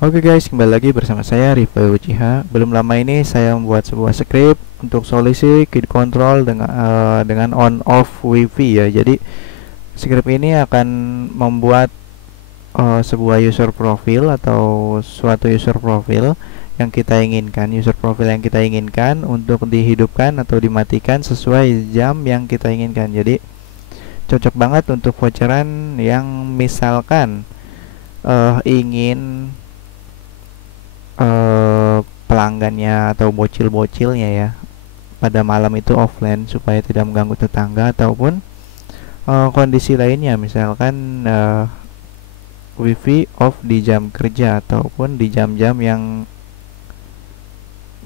Oke guys, kembali lagi bersama saya Rifai Uchiha. Belum lama ini saya membuat sebuah script untuk solusi kid control dengan on off wifi ya. Jadi script ini akan membuat sebuah user profile atau suatu user profile yang kita inginkan, user profile yang kita inginkan untuk dihidupkan atau dimatikan sesuai jam yang kita inginkan. Jadi cocok banget untuk voucheran yang misalkan ingin pelanggannya atau bocil-bocilnya ya pada malam itu offline supaya tidak mengganggu tetangga, ataupun kondisi lainnya misalkan wifi off di jam kerja ataupun di jam-jam yang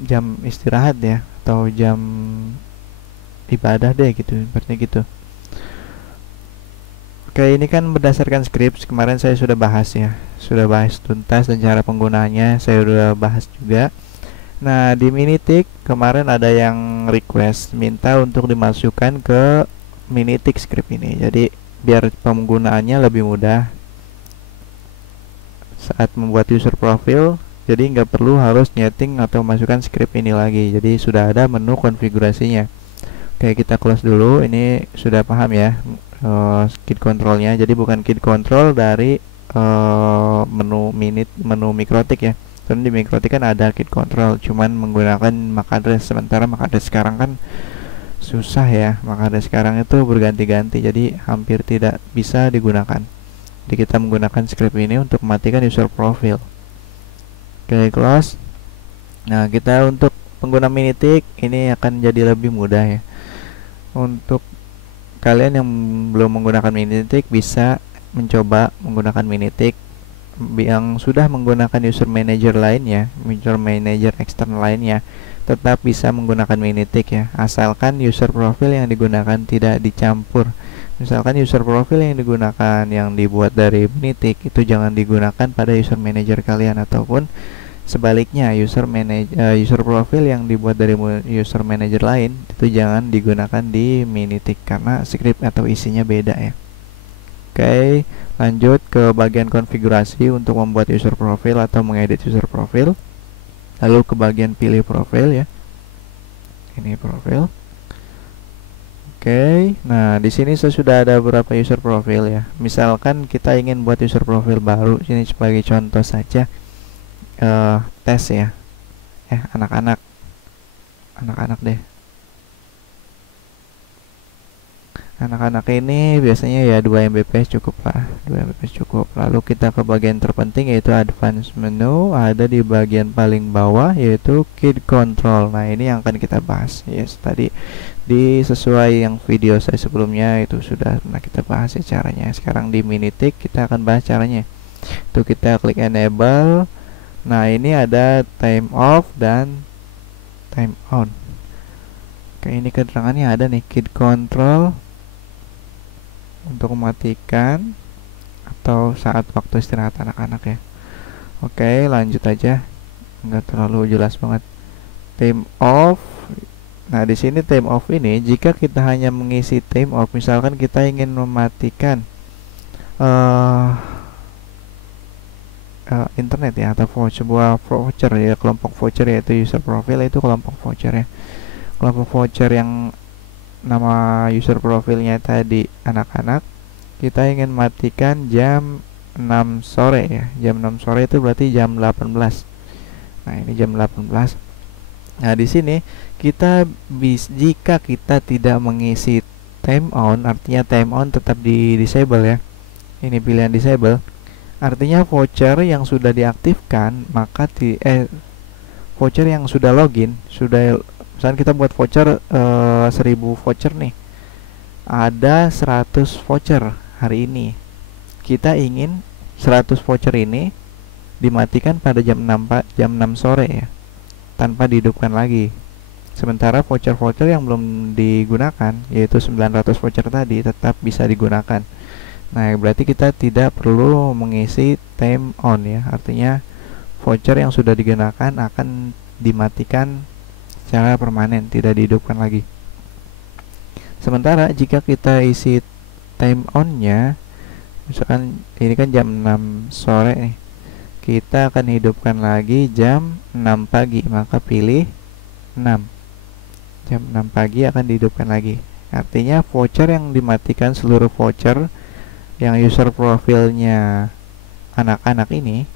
jam istirahat ya, atau jam ibadah deh gitu, seperti gitu. Oke, ini kan berdasarkan script kemarin saya sudah bahas ya, sudah bahas tuntas, dan cara penggunaannya saya sudah bahas juga. Nah, di Minitik kemarin ada yang request minta untuk dimasukkan ke Minitik script ini. Jadi biar penggunaannya lebih mudah saat membuat user profile. Jadi nggak perlu harus nyeting atau masukkan script ini lagi. Jadi sudah ada menu konfigurasinya. Oke, kita close dulu. Ini sudah paham ya kid controlnya. Jadi bukan kid control dari menu Mikrotik ya. Soalnya di Mikrotik kan ada kid control, cuman menggunakan MAC address. Sementara MAC address sekarang kan susah ya, MAC address sekarang itu berganti-ganti, jadi hampir tidak bisa digunakan. Jadi kita menggunakan script ini untuk mematikan user profile. Oke, close. Nah, kita untuk pengguna Minitik ini akan jadi lebih mudah ya. Untuk kalian yang belum menggunakan Minitik bisa mencoba menggunakan Minitik. Yang sudah menggunakan user manager lainnya, user manager eksternal lainnya, tetap bisa menggunakan Minitik ya, asalkan user profile yang digunakan tidak dicampur. Misalkan user profile yang digunakan yang dibuat dari Minitik itu jangan digunakan pada user manager kalian, ataupun sebaliknya user profile yang dibuat dari user manager lain itu jangan digunakan di Minitik karena script atau isinya beda ya. Oke, lanjut ke bagian konfigurasi untuk membuat user profile atau mengedit user profile. Lalu ke bagian pilih profile ya. Ini profile. Oke, nah di sini saya sudah ada beberapa user profile ya. Misalkan kita ingin buat user profile baru, ini sebagai contoh saja tes ya. Anak-anak deh. Anak-anak ini biasanya ya 2 Mbps cukup lah, 2 Mbps cukup. Lalu kita ke bagian terpenting yaitu advanced menu, ada di bagian paling bawah yaitu kid control. Nah, ini yang akan kita bahas. Yes, tadi sesuai yang video saya sebelumnya itu sudah pernah kita bahas ya caranya. Sekarang di Minitik kita akan bahas caranya. Itu kita klik enable. Nah, ini ada time off dan time on. Oke, ini keterangannya ada nih, kid control untuk mematikan atau saat waktu istirahat anak-anak ya. Oke, lanjut aja, nggak terlalu jelas banget. Time off. Nah, di sini time off ini jika kita hanya mengisi time off, misalkan kita ingin mematikan internet ya, atau sebuah voucher ya, kelompok voucher yaitu user profile itu kelompok voucher ya. Kelompok voucher yang nama user profilnya tadi anak-anak, kita ingin matikan jam 6 sore ya. Jam 6 sore itu berarti jam 18. Nah, ini jam 18. Nah, di sini kita jika kita tidak mengisi time on, artinya time on tetap di disable ya. Ini pilihan disable. Artinya voucher yang sudah diaktifkan, maka voucher yang sudah login, misalnya kita buat voucher 1000 voucher nih, ada 100 voucher hari ini, kita ingin 100 voucher ini dimatikan pada jam 6 sore ya, tanpa dihidupkan lagi. Sementara voucher-voucher yang belum digunakan, yaitu 900 voucher tadi, tetap bisa digunakan. Nah, berarti kita tidak perlu mengisi time on ya, artinya voucher yang sudah digunakan akan dimatikan secara permanen, tidak dihidupkan lagi. Sementara jika kita isi time on nya, misalkan ini kan jam 6 sore nih, kita akan hidupkan lagi jam 6 pagi, maka pilih 6. Jam 6 pagi akan dihidupkan lagi. Artinya voucher yang dimatikan, seluruh voucher yang user profilnya anak-anak ini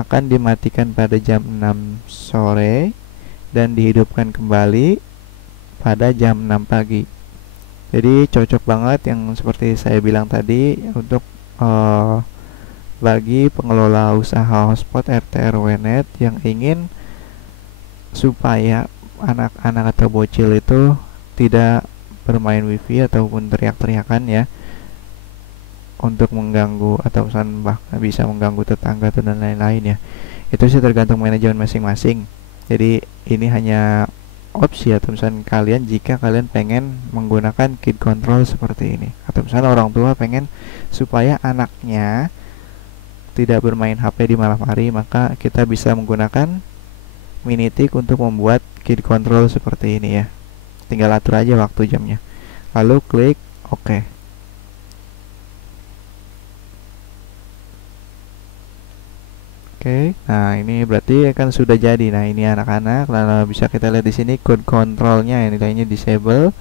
akan dimatikan pada jam 6 sore dan dihidupkan kembali pada jam 6 pagi. Jadi cocok banget yang seperti saya bilang tadi untuk bagi pengelola usaha hotspot RT RW net yang ingin supaya anak-anak atau bocil itu tidak bermain wifi ataupun teriak-teriakan ya, untuk mengganggu atau bahkan bisa mengganggu tetangga dan lain-lain ya. Itu sih tergantung manajemen masing-masing. Jadi ini hanya opsi atau misalnya kalian, jika kalian pengen menggunakan kid control seperti ini, atau misalnya orang tua pengen supaya anaknya tidak bermain HP di malam hari, maka kita bisa menggunakan Minitik untuk membuat kid control seperti ini ya. Tinggal atur aja waktu jamnya, lalu klik OK. Oke, nah ini berarti kan sudah jadi. Nah ini anak-anak, lalu bisa kita lihat di sini code controlnya, ini nilainya disable.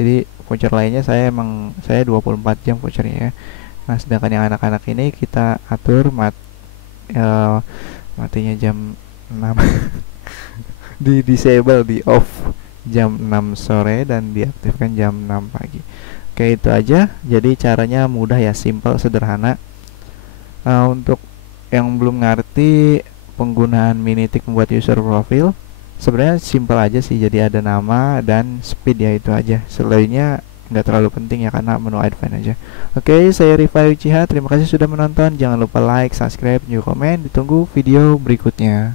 Jadi voucher lainnya saya 24 jam vouchernya ya. Nah sedangkan yang anak-anak ini kita atur matinya jam 6 di disable, di off jam 6 sore dan diaktifkan jam 6 pagi. Oke, itu aja. Jadi caranya mudah ya, simple, sederhana. Untuk yang belum ngerti penggunaan Minitik membuat user profile, sebenarnya simple aja sih. Jadi ada nama dan speed ya, itu aja. Selainnya nggak terlalu penting ya, karena menu advance aja. Oke, saya Rifai Uchiha. Terima kasih sudah menonton. Jangan lupa like, subscribe, juga komen. Ditunggu video berikutnya.